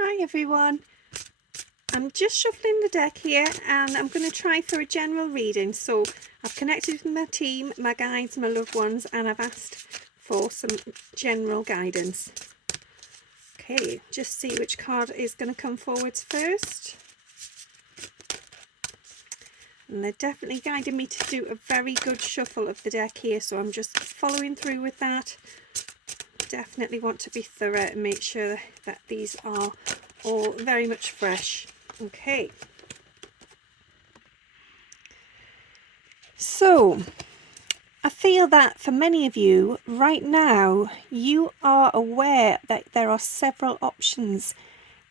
Hi everyone, I'm just shuffling the deck here and I'm going to try for a general reading. So I've connected with my team, my guides, my loved ones, and I've asked for some general guidance. Okay, just see which card is going to come forwards first. And they're definitely guiding me to do a very good shuffle of the deck here, so I'm just following through with that. Definitely want to be thorough and make sure that these are all very much fresh. Okay. So, I feel that for many of you right now, you are aware that there are several options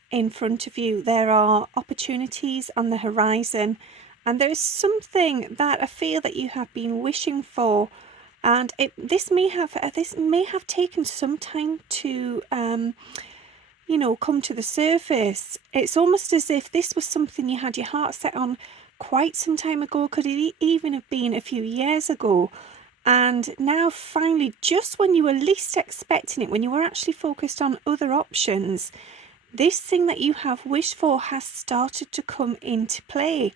in front of you. There are opportunities on the horizon, and there is something that I feel that you have been wishing for, and this may have taken some time to come to the surface. It's almost as if this was something you had your heart set on quite some time ago. Could it even have been a few years ago? And now finally, just when you were least expecting it, when you were actually focused on other options, this thing that you have wished for has started to come into play.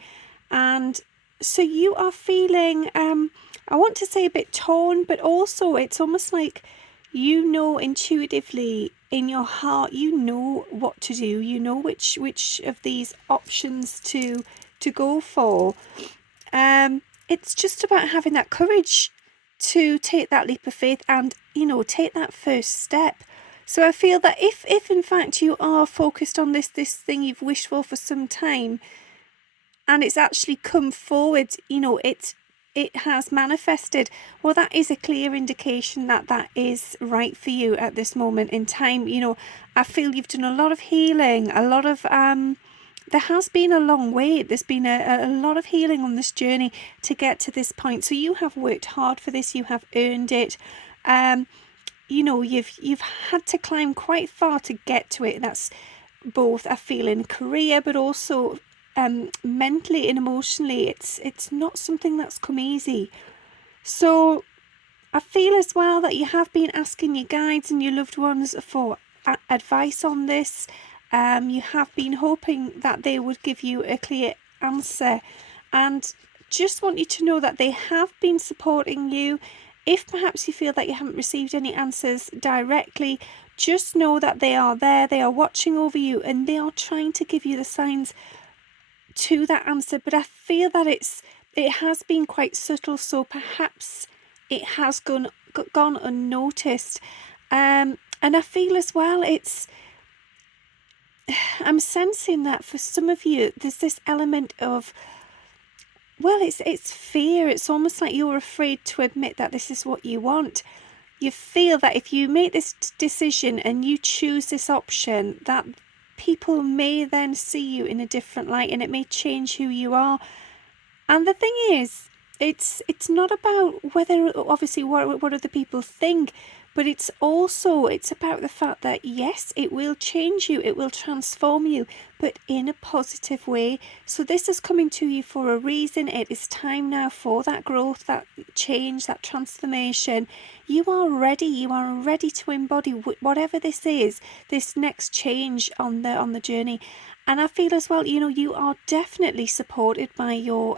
And so you are feeling, I want to say a bit torn, but also it's almost like you know intuitively in your heart, you know what to do. You know which of these options to go for. It's just about having that courage to take that leap of faith and, take that first step. So I feel that if in fact you are focused on this thing you've wished for some time, and it's actually come forward, it has manifested, well, that is a clear indication that that is right for you at this moment in time. I feel you've done a lot of healing, a lot of there has been a long wait. There's been a lot of healing on this journey to get to this point. So you have worked hard for this. You have earned it. You've had to climb quite far to get to it. That's both, I feel, in career, but also mentally and emotionally. It's not something that's come easy. So I feel as well that you have been asking your guides and your loved ones for advice on this. You have been hoping that they would give you a clear answer, and just want you to know that they have been supporting you. If perhaps you feel that you haven't received any answers directly, just know that they are there, they are watching over you, and they are trying to give you the signs to that answer. But I feel that it has been quite subtle, so perhaps it has gone unnoticed. And I feel as well, I'm sensing that for some of you, there's this element of, well, it's fear. It's almost like you're afraid to admit that this is what you want. You feel that if you make this decision and you choose this option, that people may then see you in a different light, and it may change who you are. And the thing is, it's not about whether, obviously, what other people think, but it's about the fact that yes, it will change you, it will transform you, but in a positive way. So this is coming to you for a reason. It is time now for that growth, that change, that transformation. You are ready to embody whatever this is, this next change on the journey. And I feel as well, you are definitely supported by your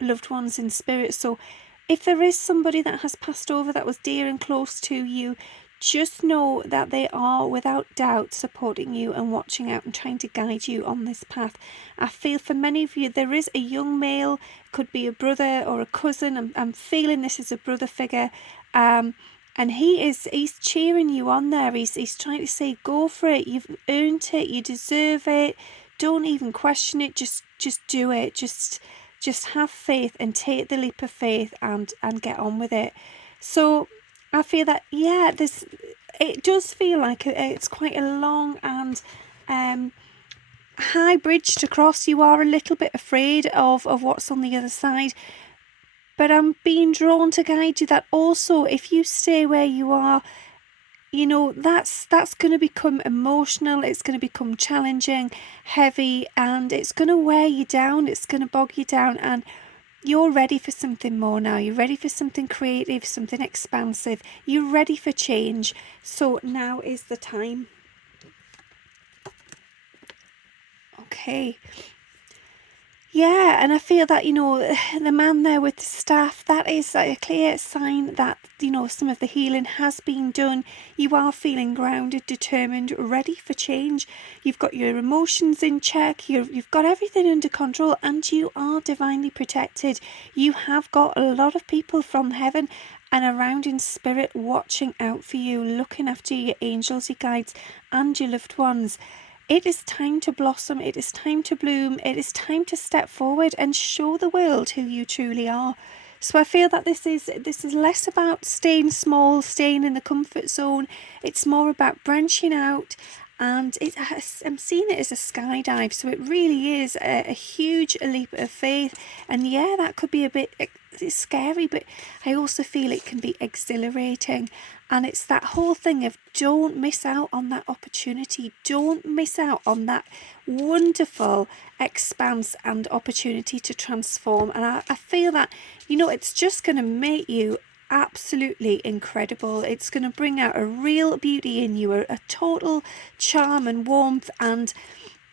loved ones in spirit. So if there is somebody that has passed over that was dear and close to you, just know that they are without doubt supporting you and watching out and trying to guide you on this path. I feel for many of you, there is a young male, could be a brother or a cousin. I'm feeling this is a brother figure. And he's cheering you on there. He's trying to say, go for it. You've earned it. You deserve it. Don't even question it. Just do it. Just have faith and take the leap of faith and get on with it. So I feel that, yeah, it does feel like it's quite a long and high bridge to cross. You are a little bit afraid of what's on the other side. But I'm being drawn to guide you that also, if you stay where you are, that's going to become emotional. It's going to become challenging, heavy, and it's going to wear you down. It's going to bog you down, and you're ready for something more now. You're ready for something creative, something expansive. You're ready for change. So now is the time. Okay. Yeah, and I feel that, the man there with the staff, that is a clear sign that, some of the healing has been done. You are feeling grounded, determined, ready for change. You've got your emotions in check. You've got everything under control, and you are divinely protected. You have got a lot of people from heaven and around in spirit watching out for you, looking after your angels, your guides, and your loved ones. It is time to blossom. It is time to bloom. It is time to step forward and show the world who you truly are. So I feel that this is less about staying small, staying in the comfort zone. It's more about branching out, and I'm seeing it as a skydive. So it really is a huge leap of faith. And yeah, that could be a bit scary, but I also feel it can be exhilarating. And it's that whole thing of don't miss out on that opportunity. Don't miss out on that wonderful expanse and opportunity to transform. And I feel that, it's just going to make you absolutely incredible. It's going to bring out a real beauty in you, a total charm and warmth. And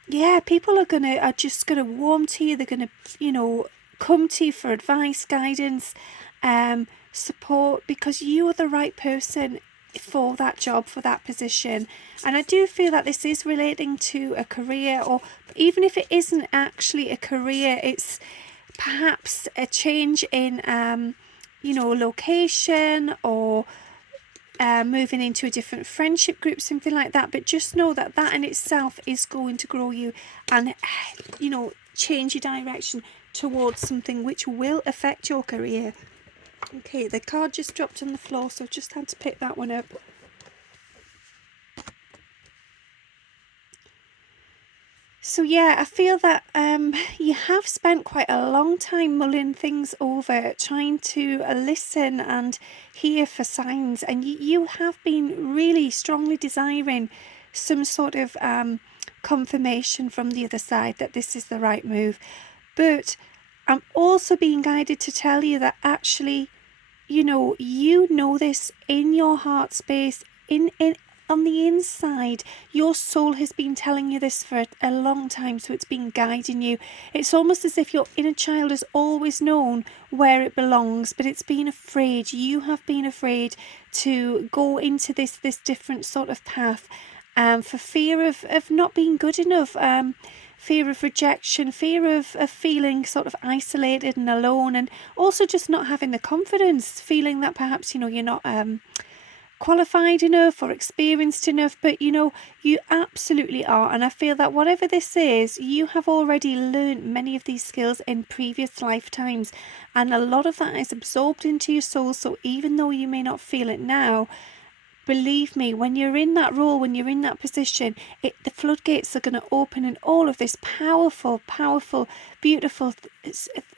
yeah, people are just going to warm to you. They're going to, come to you for advice, guidance, support, because you are the right person for that job, for that position. And I do feel that this is relating to a career, or even if it isn't actually a career, it's perhaps a change in location, or moving into a different friendship group, something like that. But just know that in itself is going to grow you and change your direction towards something which will affect your career. Okay, the card just dropped on the floor, so I just had to pick that one up. So yeah, I feel that you have spent quite a long time mulling things over, trying to listen and hear for signs, and you have been really strongly desiring some sort of confirmation from the other side that this is the right move. But I'm also being guided to tell you that actually, you know this in your heart space, in on the inside. Your soul has been telling you this for a long time, so it's been guiding you. It's almost as if your inner child has always known where it belongs, but it's been afraid. You have been afraid to go into this different sort of path, for fear of not being good enough, fear of rejection, fear of feeling sort of isolated and alone, and also just not having the confidence, feeling that perhaps, you're not qualified enough or experienced enough. But you absolutely are. And I feel that whatever this is, you have already learned many of these skills in previous lifetimes, and a lot of that is absorbed into your soul. So even though you may not feel it now, believe me, when you're in that role, when you're in that position, the floodgates are going to open, and all of this powerful, beautiful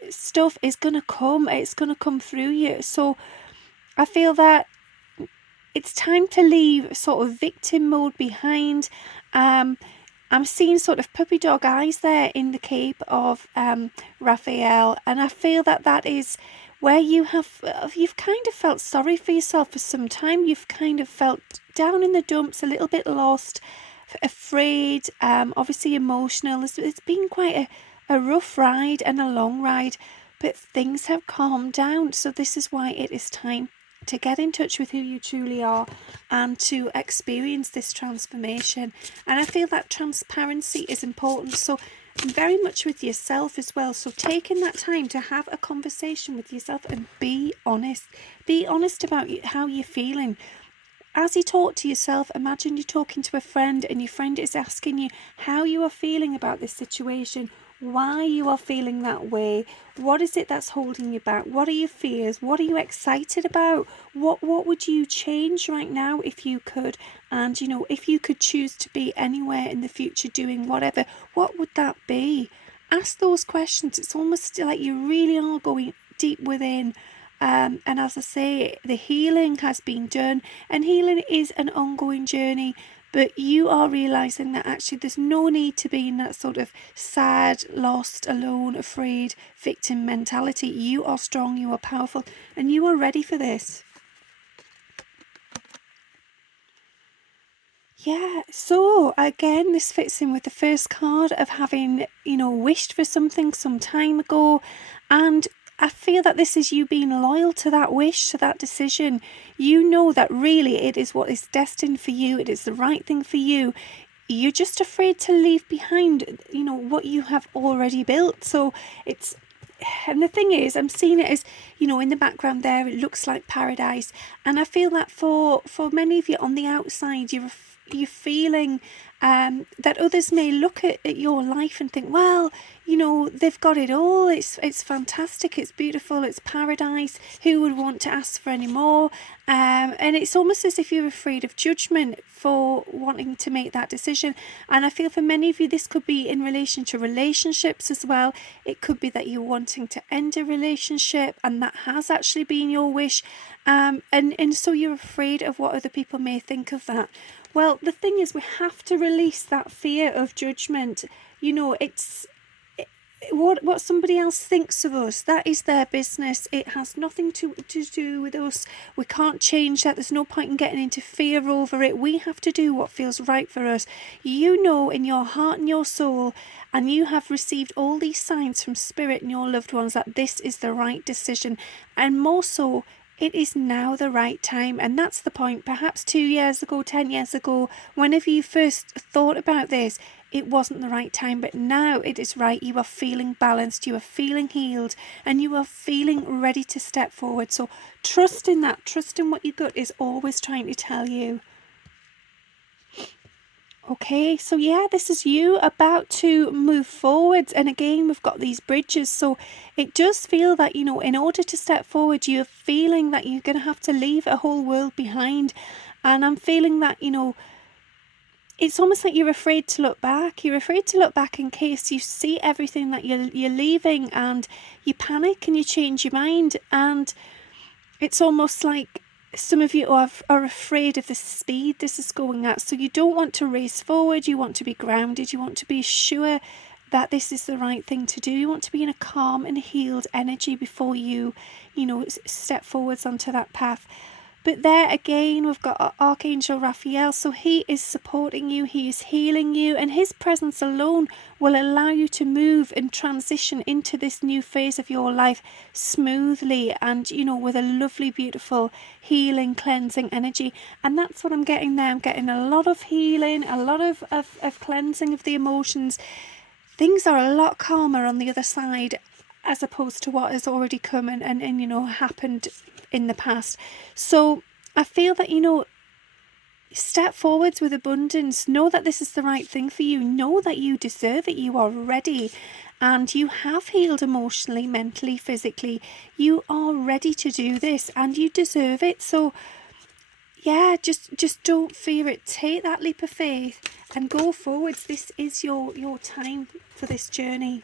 stuff is going to come. It's going to come through you. So I feel that it's time to leave sort of victim mode behind. I'm seeing sort of puppy dog eyes there in the cape of Raphael, and I feel that is where you've kind of felt sorry for yourself for some time. You've kind of felt down in the dumps, a little bit lost, afraid, obviously emotional. It's been quite a rough ride and a long ride, but things have calmed down. So this is why it is time to get in touch with who you truly are and to experience this transformation. And I feel that transparency is important. So very much with yourself as well. So taking that time to have a conversation with yourself and be honest. Be honest about how you're feeling. As you talk to yourself, imagine you're talking to a friend, and your friend is asking you how you are feeling about this situation, why you are feeling that way, what is it that's holding you back, what are your fears, what are you excited about, what would you change right now if you could, and if you could choose to be anywhere in the future doing whatever, what would that be? Ask those questions. It's almost like you really are going deep within. And as I say, the healing has been done, and healing is an ongoing journey. But you are realising that actually there's no need to be in that sort of sad, lost, alone, afraid, victim mentality. You are strong, you are powerful, and you are ready for this. Yeah, so again, this fits in with the first card of having, wished for something some time ago. And I feel that this is you being loyal to that wish, to that decision. You know that really it is what is destined for you, it is the right thing for you. You're just afraid to leave behind, what you have already built. So it's, and the thing is, I'm seeing it as, in the background there, it looks like paradise. And I feel that for many of you on the outside, you're feeling that others may look at your life and think, well, they've got it all. It's fantastic. It's beautiful. It's paradise. Who would want to ask for any more? And it's almost as if you're afraid of judgment for wanting to make that decision. And I feel for many of you, this could be in relation to relationships as well. It could be that you're wanting to end a relationship and that has actually been your wish. And so you're afraid of what other people may think of that. Well, the thing is, we have to release that fear of judgment. It's what somebody else thinks of us, that is their business. It has nothing to do with us. We can't change that. There's no point in getting into fear over it. We have to do what feels right for us. You know in your heart and your soul, and you have received all these signs from spirit and your loved ones, that this is the right decision. And more so, it is now the right time. And that's the point. Perhaps 2 years ago, 10 years ago, whenever you first thought about this, it wasn't the right time, but now it is right. You are feeling balanced, you are feeling healed, and you are feeling ready to step forward. So trust in that. Trust in what your gut is always trying to tell you. Okay, so yeah, this is you about to move forward. And again, we've got these bridges. So it does feel that, in order to step forward, you're feeling that you're going to have to leave a whole world behind. And I'm feeling that, it's almost like you're afraid to look back. You're afraid to look back in case you see everything that you're leaving, and you panic and you change your mind. And it's almost like some of you are afraid of the speed this is going at. So you don't want to race forward. You want to be grounded. You want to be sure that this is the right thing to do. You want to be in a calm and healed energy before you, step forwards onto that path. But there again, we've got Archangel Raphael. So he is supporting you, he is healing you, and his presence alone will allow you to move and transition into this new phase of your life smoothly and, with a lovely, beautiful, healing, cleansing energy. And that's what I'm getting there. I'm getting a lot of healing, a lot of cleansing of the emotions. Things are a lot calmer on the other side as opposed to what has already come and happened in the past. So I feel that, step forwards with abundance. Know that this is the right thing for you. Know that you deserve it. You are ready, and you have healed emotionally, mentally, physically. You are ready to do this, and you deserve it. So yeah, just don't fear it. Take that leap of faith and go forwards. This is your time for this journey.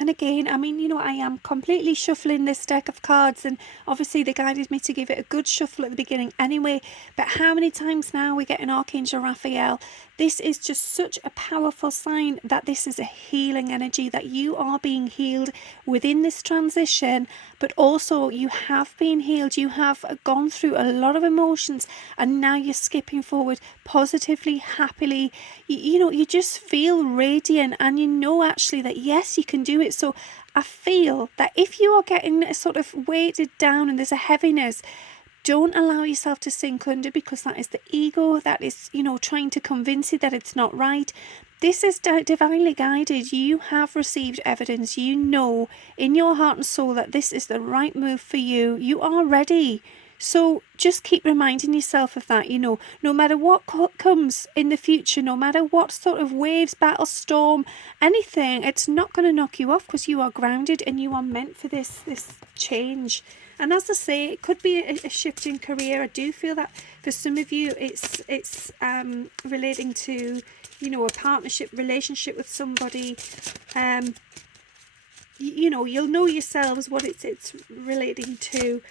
And again, I mean, I am completely shuffling this deck of cards, and obviously they guided me to give it a good shuffle at the beginning anyway. But how many times now we get an Archangel Raphael? This is just such a powerful sign that this is a healing energy, that you are being healed within this transition, but also you have been healed. You have gone through a lot of emotions, and now you're skipping forward positively, happily. You just feel radiant, and actually that yes, you can do it. So I feel that if you are getting sort of weighted down and there's a heaviness, don't allow yourself to sink under, because that is the ego that is, trying to convince you that it's not right. This is divinely guided. You have received evidence. You know in your heart and soul that this is the right move for you. You are ready. So just keep reminding yourself of that, no matter what comes in the future, no matter what sort of waves, battle, storm, anything, it's not going to knock you off, because you are grounded and you are meant for this change. And as I say, it could be a shift in career. I do feel that for some of you, it's relating to, a partnership relationship with somebody. You'll know yourselves what it's relating to.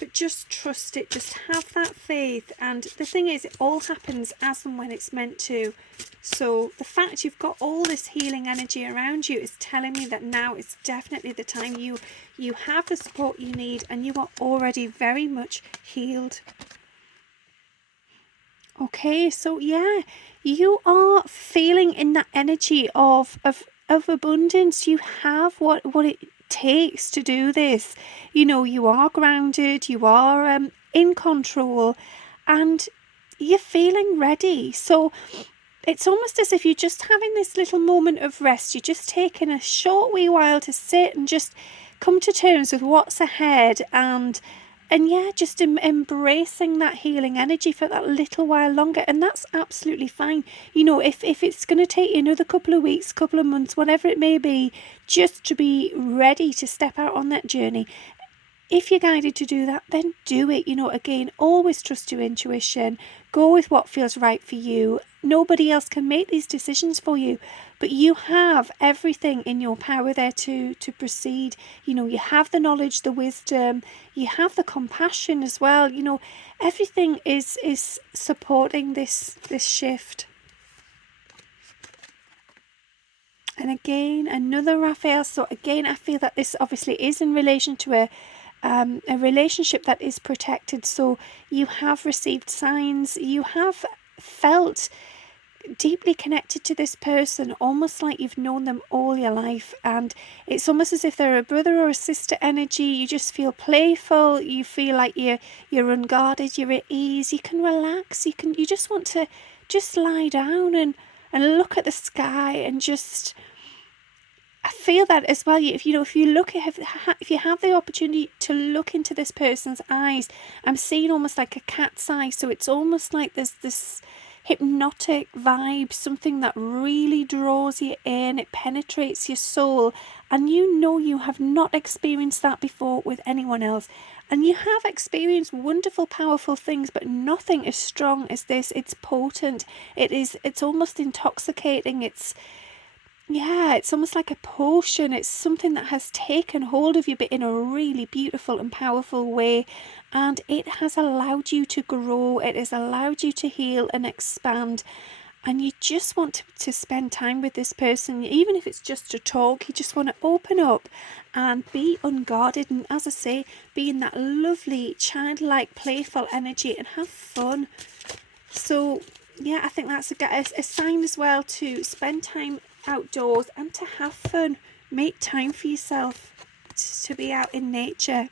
But just trust it, just have that faith. And the thing is, it all happens as and when it's meant to. So the fact you've got all this healing energy around you is telling me that now is definitely the time. You have the support you need, and you are already very much healed. Okay, so yeah, you are feeling in that energy of abundance. You have what it takes to do this. You are grounded, you are in control, and you're feeling ready. So it's almost as if you're just having this little moment of rest. You're just taking a short wee while to sit and just come to terms with what's ahead, and yeah, just embracing that healing energy for that little while longer. And that's absolutely fine. If it's going to take you another couple of weeks, couple of months, whatever it may be, just to be ready to step out on that journey. If you're guided to do that, then do it. Again, always trust your intuition. Go with what feels right for you. Nobody else can make these decisions for you, but you have everything in your power there to proceed. You have the knowledge, the wisdom, you have the compassion as well. Everything is supporting this shift. And again, another Raphael. So again, I feel that this obviously is in relation to a relationship that is protected. So you have received signs, you have felt deeply connected to this person, almost like you've known them all your life, and it's almost as if they're a brother or a sister energy. You just feel playful, you feel like you're unguarded, you're at ease, you can relax, you just want to just lie down and look at the sky and just, I feel that as well. If you have the opportunity to look into this person's eyes, I'm seeing almost like a cat's eye. So it's almost like there's this hypnotic vibe, something that really draws you in. It penetrates your soul, and you have not experienced that before with anyone else. And you have experienced wonderful, powerful things, but nothing as strong as this. It's potent. It's almost intoxicating. It's almost like a potion. It's something that has taken hold of you, but in a really beautiful and powerful way. And it has allowed you to grow. It has allowed you to heal and expand. And you just want to spend time with this person, even if it's just to talk. You just want to open up and be unguarded. And as I say, be in that lovely, childlike, playful energy and have fun. So yeah, I think that's a sign as well to spend time outdoors and to have fun. Make time for yourself to be out in nature.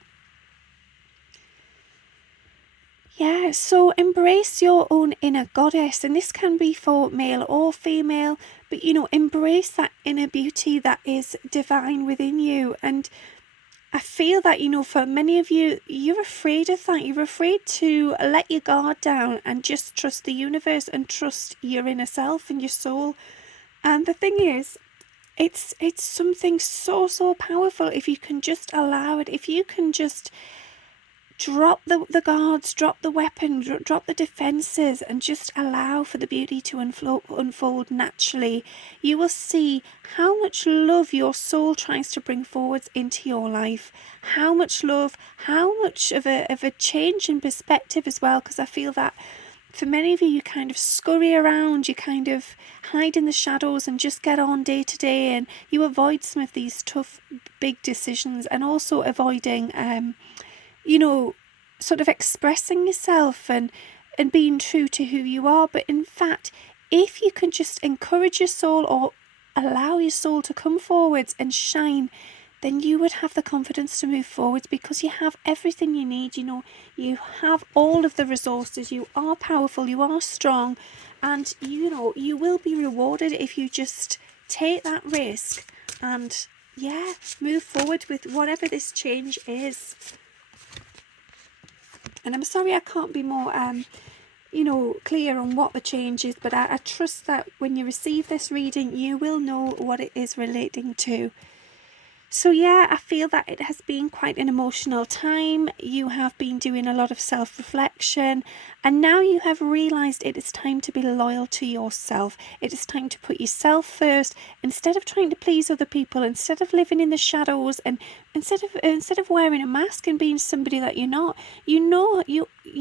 Yeah, so embrace your own inner goddess, and this can be for male or female, but embrace that inner beauty that is divine within you. And I feel that, for many of you, you're afraid of that. You're afraid to let your guard down and just trust the universe and trust your inner self and your soul. And the thing is, it's something so powerful if you can just allow it. If you can just drop the guards, drop the weapon, drop the defenses, and just allow for the beauty to unfold naturally, you will see how much love your soul tries to bring forwards into your life. How much love, how much of a change in perspective as well, because I feel that for many of you, you kind of scurry around, you kind of hide in the shadows and just get on day to day, and you avoid some of these tough, big decisions, and also avoiding sort of expressing yourself and being true to who you are. But in fact, if you can just encourage your soul or allow your soul to come forwards and shine, then you would have the confidence to move forwards, because you have everything you need. You have all of the resources. You are powerful, you are strong, and you will be rewarded if you just take that risk and move forward with whatever this change is. And I'm sorry I can't be more clear on what the change is, but I trust that when you receive this reading, you will know what it is relating to. So I feel that it has been quite an emotional time. You have been doing a lot of self-reflection, and now you have realised it is time to be loyal to yourself. It is time to put yourself first, instead of trying to please other people, instead of living in the shadows, and instead of wearing a mask and being somebody that you're not. You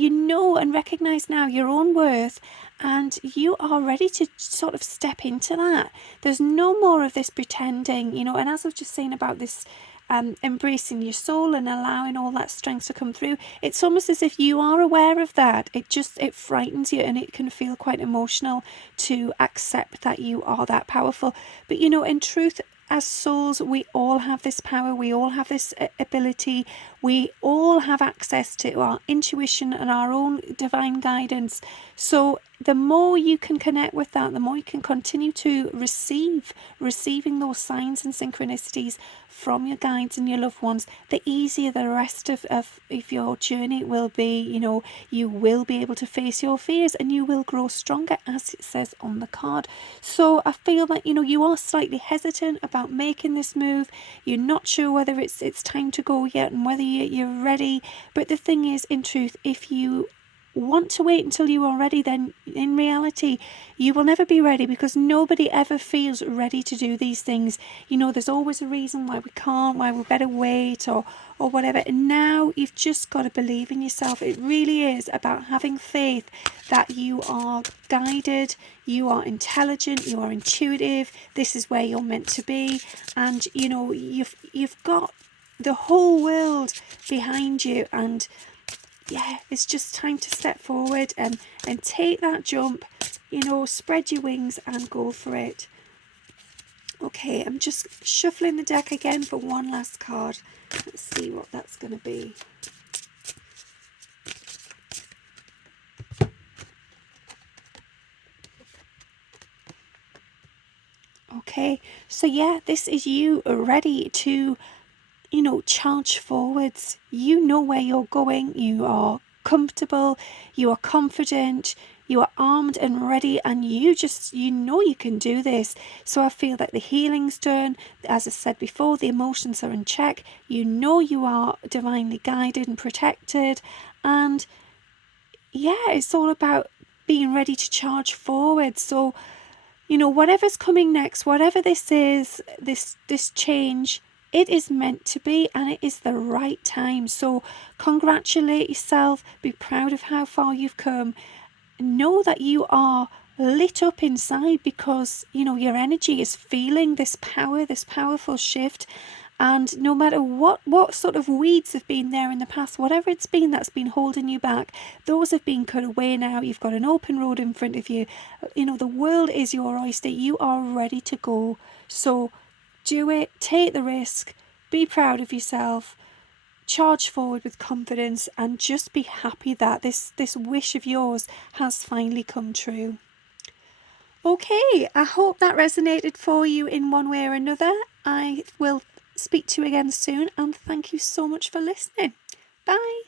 know and recognise now your own worth, and you are ready to sort of step into that. There's no more of this pretending, and as I was just saying about this embracing your soul and allowing all that strength to come through. It's almost as if you are aware of that. It frightens you, and it can feel quite emotional to accept that you are that powerful. But in truth, as souls, we all have this power, we all have this ability, we all have access to our intuition and our own divine guidance. So the more you can connect with that, the more you can continue to receiving those signs and synchronicities from your guides and your loved ones, the easier the rest of your journey will be. You will be able to face your fears, and you will grow stronger, as it says on the card. So I feel that you are slightly hesitant about making this move. You're not sure whether it's time to go yet and whether you're ready. But the thing is, in truth, if you want to wait until you are ready, then in reality you will never be ready, because nobody ever feels ready to do these things. There's always a reason why we can't, why we better wait or whatever. And now you've just got to believe in yourself. It really is about having faith that you are guided, you are intelligent, you are intuitive. This is where you're meant to be, and you've got the whole world behind you. And it's just time to step forward and take that jump, spread your wings and go for it. Okay, I'm just shuffling the deck again for one last card. Let's see what that's going to be. Okay, so this is you ready to charge forwards. You know where you're going, you are comfortable, you are confident, you are armed and ready, and you know you can do this. So I feel that the healing's done. As I said before, the emotions are in check. You are divinely guided and protected, and it's all about being ready to charge forward. So whatever's coming next, whatever this is, this change, it is meant to be, and it is the right time. So congratulate yourself, be proud of how far you've come. Know that you are lit up inside, because your energy is feeling this power, this powerful shift. And no matter what sort of weeds have been there in the past, whatever it's been that's been holding you back, those have been cut away now. You've got an open road in front of you. The world is your oyster. You are ready to go. So do it, take the risk, be proud of yourself, charge forward with confidence, and just be happy that this wish of yours has finally come true. Okay, I hope that resonated for you in one way or another. I will speak to you again soon, and thank you so much for listening. Bye.